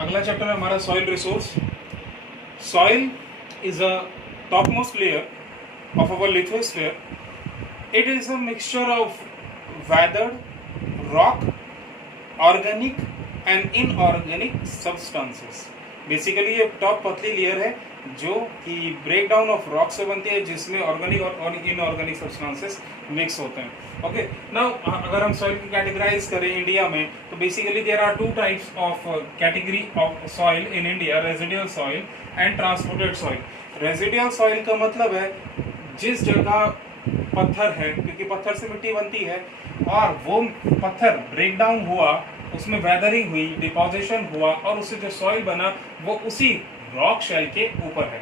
अगला चैप्टर है हमारा soil resource. Soil is a topmost layer of our lithosphere. It is a mixture of weathered rock, organic and inorganic substances. Basically ये top पतली layer है जो कि break down of rock से बनती है, जिसमें ऑर्गेनिक और इनऑर्गेनिक सब्सटेंसेस मिक्स होते हैं। ओके, नाउ अगर हम सॉइल की कैटेगराइज करें इंडिया में, तो basically there are two types of category of soil in India: residual soil and transported soil. Residual soil का मतलब है जिस जगह पत्थर है, क्योंकि पत्थर से मिट्टी बनती है, और वो पत्थर ब्रेक डाउन हुआ, उसमें वेदरिंग हुई, डिपोजिशन हुआ, और उससे जो सॉइल बना वो उसी रॉक शेल के ऊपर है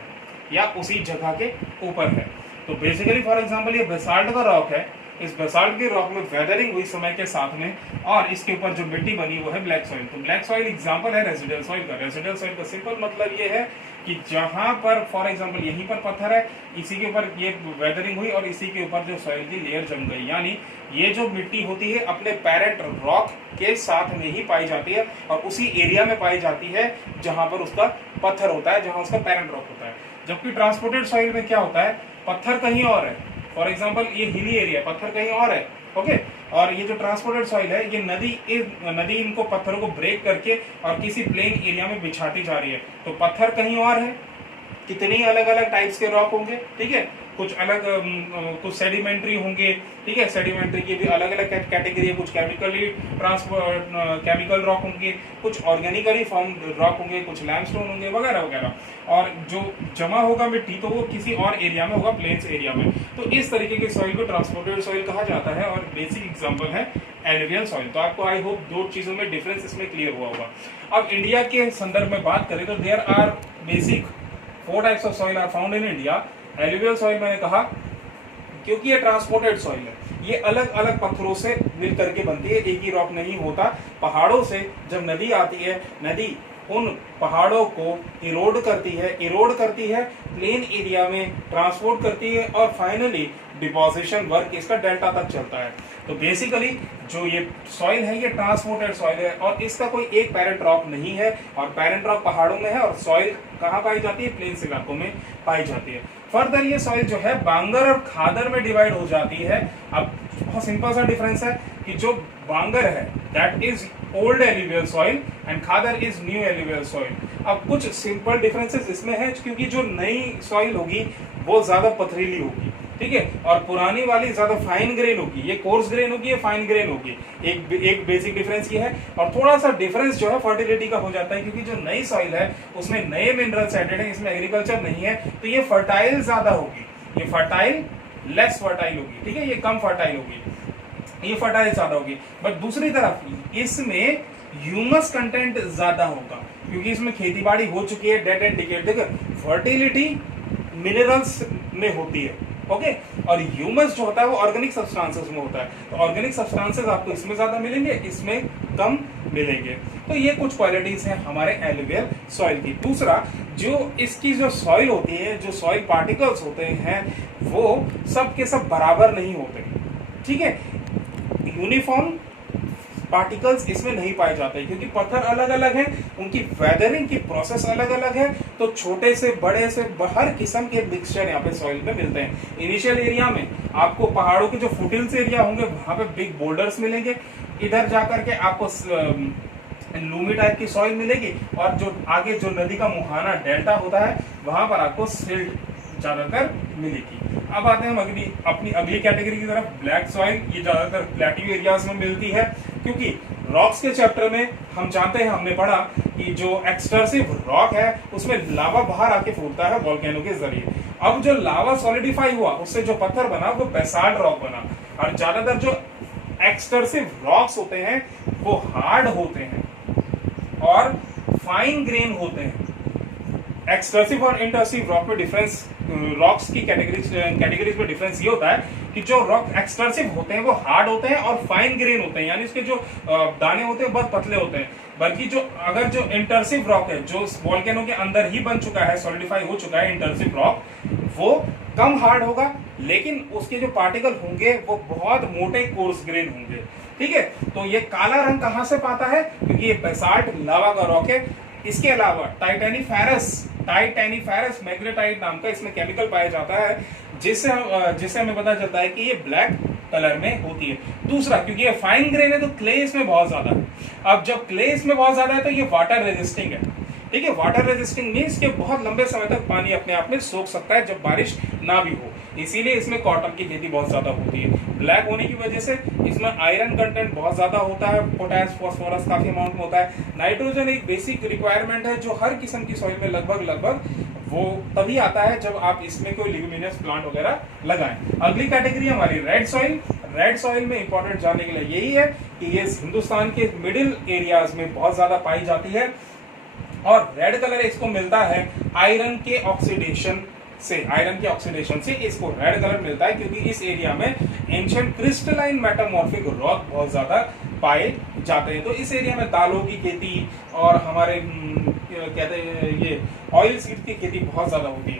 या उसी जगह के ऊपर है। तो बेसिकली फॉर एग्जांपल ये बेसाल्ट का रॉक है, इस बेसाल्ट के रॉक में वेदरिंग हुई समय के साथ में, और इसके ऊपर जो मिट्टी बनी वो है ब्लैक सॉइल। तो ब्लैक सॉइल एग्जांपल है रेजिडुअल सॉइल का। रेजिडुअल सॉइल का सिंपल मतलब ये है कि जहां पर फॉर एग्जांपल यहीं पर पत्थर है, इसी के ऊपर ये वेदरिंग हुई और इसी के ऊपर जो सॉइल की लेयर जम गई, यानी ये जो मिट्टी होती है अपने पेरेंट रॉक के साथ में ही पाई जाती है और उसी एरिया में पाई जाती है जहां पर उसका पत्थर होता है, जहां उसका पेरेंट रॉक होता है। जबकि ट्रांसपोर्टेड सॉइल में क्या होता है, पत्थर कहीं और है, फॉर एग्जांपल ये हिली एरिया, पत्थर कहीं और है, ओके, और ये जो ट्रांसपोर्टेड सॉइल है, ये नदी इनको पत्थरों को ब्रेक करके और किसी प्लेन एरिया में बिछाती जा रही है। तो पत्थर कहीं और है, कितनी अलग अलग टाइप्स के रॉक होंगे, ठीक है, कुछ अलग कुछ सेडिमेंट्री होंगे, ठीक है, सेडिमेंट्री की भी अलग अलग कैटेगरी है, कुछ केमिकल रॉक होंगे, कुछ ऑर्गेनिकली फॉर्म रॉक होंगे, कुछ लैमस्टोन होंगे, वगैरह वगैरह। और जो जमा होगा मिट्टी तो वो किसी और एरिया में होगा, प्लेन्स एरिया में। तो इस तरीके के सॉइल को ट्रांसपोर्टेड सॉइल कहा जाता है, और बेसिक एग्जांपल है एलुवियल सॉइल। तो आपको आई होप दो चीजों में डिफरेंस इसमें क्लियर हुआ होगा। अब इंडिया के संदर्भ में बात करें तो there are basic 4 types of soil are found in India. Alluvial soil मैंने कहा क्योंकि ये ट्रांसपोर्टेड सॉइल है, ये अलग अलग पत्थरों से मिल करके बनती है, एक ही रॉक नहीं होता। पहाड़ों से जब नदी आती है, नदी उन पहाड़ों को इरोड करती है, प्लेन एरिया में ट्रांसपोर्ट करती है, और फाइनली डिपोजिशन वर्क इसका डेल्टा तक चलता है। तो बेसिकली जो ये सॉइल है ये ट्रांसपोर्टेड सॉइल है, और इसका कोई एक पेरेंट रॉक नहीं है, और पेरेंट रॉक पहाड़ों में है, और सॉइल कहाँ पाई जाती है, प्लेन्स इलाकों में पाई जाती है। फर्दर ये सॉइल जो है बांगर और खादर में डिवाइड हो जाती है। अब बहुत सिंपल सा डिफरेंस है कि जो बांगर है that is old alluvial soil and khadar is new alluvial soil. अब कुछ सिंपल डिफरेंसेस इसमें है, क्योंकि जो नई सॉइल होगी वो ज्यादा पथरीली होगी, ठीक है, और पुरानी वाली ज्यादा फाइन ग्रेन होगी, ये कोर्स ग्रेन होगी, ये फाइन ग्रेन होगी। एक बेसिक डिफरेंस ये है। और थोड़ा सा डिफरेंस जो है फर्टिलिटी का हो जाता है, क्योंकि जो नई सॉइल है उसमें नए मिनरल्स एडेड हैं, इसमें एग्रीकल्चर नहीं है, तो ये फर्टाइल ज्यादा होगी, ये फर्टाइल लेस फर्टाइल होगी, ठीक है, ये कम फर्टाइल होगी, ये फर्टाइल ज्यादा होगी। बट दूसरी तरफ इसमें ह्यूमस कंटेंट ज्यादा होगा, क्योंकि इसमें खेती बाड़ी हो चुकी है, डेड एंड डिकेड। देखो फर्टिलिटी मिनरल्स में होती है, ओके, और ह्यूमस जो होता है वो ऑर्गेनिक सब्सटेंसेस में होता है। तो ऑर्गेनिक सब्सटेंसेस आपको इसमें ज्यादा मिलेंगे, इसमें कम मिलेंगे। तो ये कुछ क्वालिटीज हैं हमारे एलुवियल सॉइल की। दूसरा, जो इसकी जो सॉइल होती है, जो सॉइल पार्टिकल्स होते हैं, वो सब के सब बराबर नहीं होते, ठीक है, यूनिफॉर्म पार्टिकल्स इसमें नहीं पाए जाते, क्योंकि पत्थर अलग अलग हैं, उनकी वेदरिंग की प्रोसेस अलग अलग है। तो छोटे से बड़े से हर किस्म के मिक्सचर यहाँ पे सॉइल में मिलते हैं। इनिशियल एरिया में आपको पहाड़ों के जो फुटिल्स एरिया होंगे वहां पे बिग बोल्डर्स मिलेंगे, इधर जाकर के आपको लूमी टाइप की सॉइल मिलेगी, और जो आगे जो नदी का मुहाना डेल्टा होता है वहां पर आपको सिल्ट ज्यादातर मिलेगी। अब आते हैं हम अपनी अगली कैटेगरी की तरफ, ब्लैक सॉइल। ये ज्यादातर प्लेट्यू एरियाज में मिलती है, क्योंकि रॉक्स के चैप्टर में हम जानते हैं, हमने पढ़ा कि जो एक्सटर्सिव रॉक है उसमें लावा बाहर आके फूटता है वोल्केनो के जरिए। अब जो लावा सॉलिडिफाई हुआ उससे जो पत्थर बना वो बेसाल्ट रॉक बना, और ज्यादातर जो एक्सटर्सिव रॉक्स होते हैं वो हार्ड होते हैं और फाइन ग्रेन होते हैं। एक्सटर्सिव और इंटर्सिव रॉक में डिफरेंस, रॉक्स की कैटेगरीज में डिफरेंस ये होता है कि जो रॉक एक्सटर्सिव होते हैं वो हार्ड होते हैं और फाइन ग्रेन होते हैं, यानी उसके जो दाने होते हैं बहुत पतले होते हैं। बल्कि जो अगर जो इंटर्सिव रॉक है, जो वोल्केनो के अंदर ही बन चुका है, सॉलिडिफाई हो चुका है इंटर्सिव रॉक, वो कम हार्ड होगा, लेकिन उसके जो पार्टिकल होंगे वो बहुत मोटे कोर्स ग्रेन होंगे, ठीक है। तो ये काला रंग कहां से पाता है, क्योंकि ये बेसाल्ट लावा का रॉक है। इसके अलावा टाइटेनीफेरस मैग्नेटाइट नाम का इसमें केमिकल पाया जाता है, जिससे हमें पता चलता है कि ये ब्लैक कलर में होती है। दूसरा, क्योंकि ये फाइन ग्रेन है तो क्ले इसमें बहुत ज्यादा है। अब जब क्ले इसमें बहुत ज्यादा है तो ये वाटर रेजिस्टिंग है। ठीक है, वाटर रेजिस्टिंग मीन्स कि बहुत लंबे समय तक पानी अपने आप में सोख सकता है जब बारिश ना भी हो, इसीलिए इसमें कॉटन की खेती बहुत ज्यादा होती है। ब्लैक होने की वजह से इसमें आयरन कंटेंट बहुत ज्यादा होता है, पोटास फॉस्फोरस काफी अमाउंट में होता है। नाइट्रोजन एक बेसिक रिक्वायरमेंट है जो हर किस्म की सॉइल में लगभग वो तभी आता है जब आप इसमें कोई लिग्यूमिनस प्लांट वगैरह लगाएं। अगली कैटेगरी हमारी रेड सॉइल। रेड सॉइल में इंपॉर्टेंट जानने के लिए यही है कि ये हिंदुस्तान के मिडिल एरियाज में बहुत ज्यादा पाई जाती है और रेड कलर इसको मिलता है आयरन के ऑक्सीडेशन से इसको रेड कलर मिलता है, क्योंकि इस एरिया में एंशिएंट क्रिस्टलाइन मेटामॉर्फिक रॉक बहुत ज्यादा पाए जाते हैं। तो इस एरिया में दालों की खेती और हमारे कहते हैं ये ऑयल सीड की खेती बहुत ज्यादा होती है।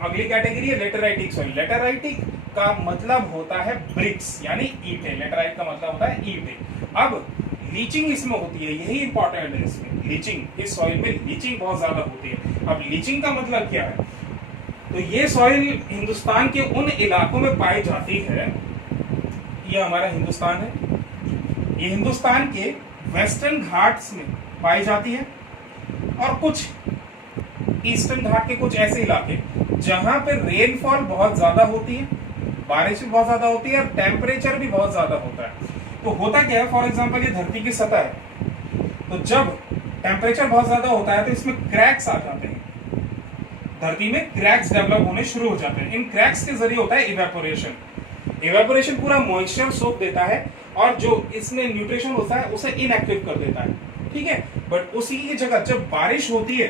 अगली कैटेगरी है लेटेराइटिक सॉइल। लेटेराइटिक का मतलब होता है ब्रिक्स यानी ईंटें। लेटेराइट का मतलब होता है ईंटें। अब लीचिंग इसमें होती है, यही इंपॉर्टेंट है इसमें। लीचिंग, इस सॉइल में लीचिंग बहुत ज्यादा होती है। अब लीचिंग का मतलब क्या है? तो ये सॉइल हिंदुस्तान के उन इलाकों में पाई जाती है, ये हमारा हिंदुस्तान है, ये हिंदुस्तान के वेस्टर्न घाट्स में पाई जाती है और कुछ ईस्टर्न घाट के कुछ ऐसे इलाके जहां पे रेनफॉल बहुत ज्यादा होती है, बारिश भी बहुत ज्यादा होती है और टेम्परेचर भी बहुत ज्यादा होता है। तो होता क्या है, फॉर एग्जांपल ये धरती की सतह है, तो जब टेम्परेचर बहुत ज्यादा होता है तो इसमें क्रैक्स आ जाते हैं, धरती में क्रैक्स डेवलप होने शुरू हो जाते हैं। इन क्रैक्स के जरिए होता है इवेपोरेशन पूरा मॉइस्चर सोख देता है और जो इसमें न्यूट्रिशन होता है उसे इनएक्टिव कर देता है। ठीक है, बट उसी की जगह जब बारिश होती है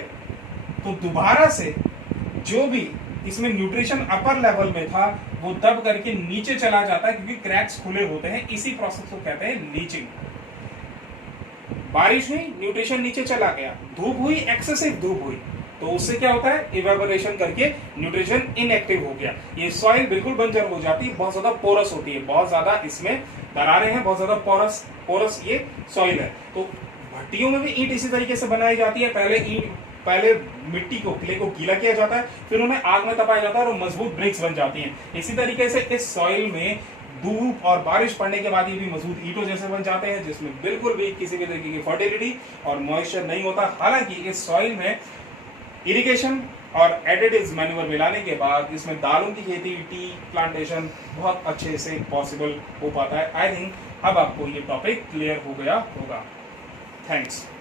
तो दोबारा से जो भी इसमें न्यूट्रिशन अपर लेवल में था वो दब करके नीचे चला जाता है, क्योंकि क्रैक्स खुले होते हैं। इसी प्रोसेस को कहते हैं लीचिंग। बारिश हुई, न्यूट्रिशन नीचे चला गया, धूप हुई, एक्सेसिव धूप हुई, तो उससे क्या होता है, इवेपोरेशन करके न्यूट्रिशन इनएक्टिव हो गया। ये सॉइल बिल्कुल बंजर हो जाती है, बहुत ज्यादा पोरस होती है, बहुत ज्यादा इसमें दरारें हैं, बहुत ज्यादा पोरस ये सॉइल है। तो भट्टियों में भी ईंट इसी तरीके से बनाई जाती है। पहले मिट्टी को, क्ले को गीला किया जाता है, फिर उन्हें आग में तपाया जाता है और मजबूत ब्रिक्स बन जाती हैं। इसी तरीके से इस सॉइल में धूप और बारिश पड़ने के बाद ये भी मजबूत ईंटों जैसे बन जाते हैं, जिसमें बिल्कुल भी किसी भी तरीके की फर्टिलिटी और मॉइस्चर नहीं होता। हालांकि इस सॉइल में इरिगेशन और एडिटिव्स मैन्यूअर मिलाने के बाद इसमें दालों की खेती, टी प्लांटेशन बहुत अच्छे से पॉसिबल हो पाता है। आई थिंक अब आपको ये टॉपिक क्लियर हो गया होगा। थैंक्स।